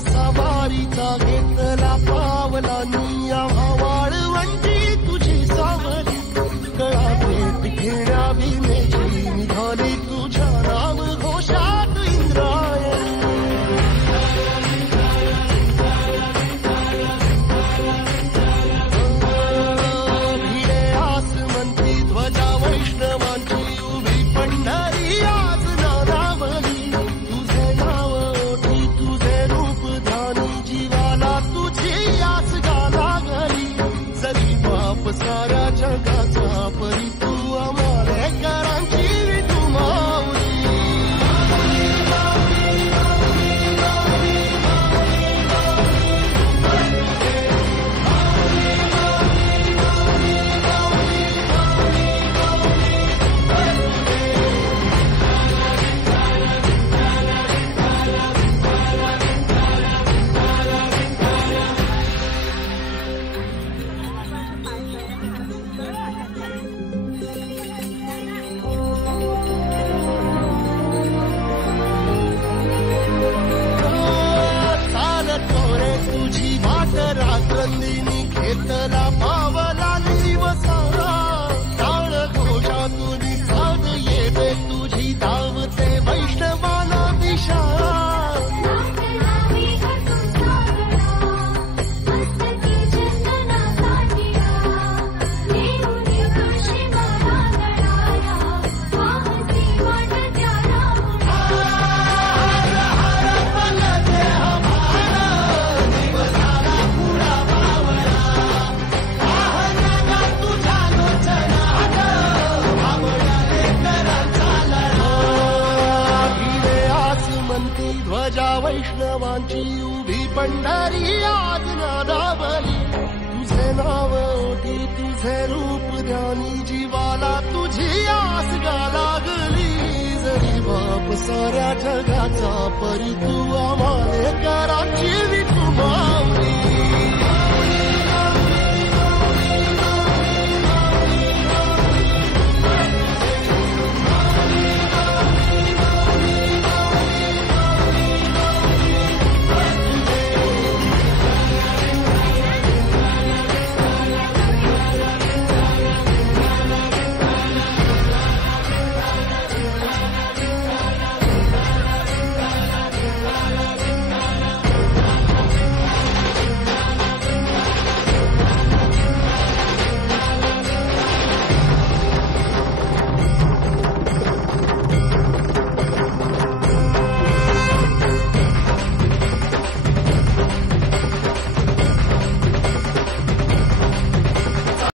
सवारीचा घेतला पावलांनी वाळवंटी तुझी सावली कळा भेट घेण्या विनेची निघाली तुझ्या राम घोषात इंद्रायणी भिडे आसमंती ध्वजा वैष्णवांची उभी पंढरी आज नारावली तुझे नाव ओठी तुझे रूप जीवाला तुझी आस गाला गली जरी बाप साऱ्या जगाचा परी तू आमालेकरांची तू माऊली तुझी वाट रात्रंदिनी घेतला पावला दिवसारा टाळ घोषा तुझी साध येते तुझी धावते वैष्णवाला दिशा ध्वजा वैष्णवांची उभी पंढरी आज नादावली तुझे नाव ओठी तुझे रूप ध्यानी जीवाला तुझी आस गा लागली जरी बाप साऱ्या जगाचा परी तू आमालेकरांची तू माऊली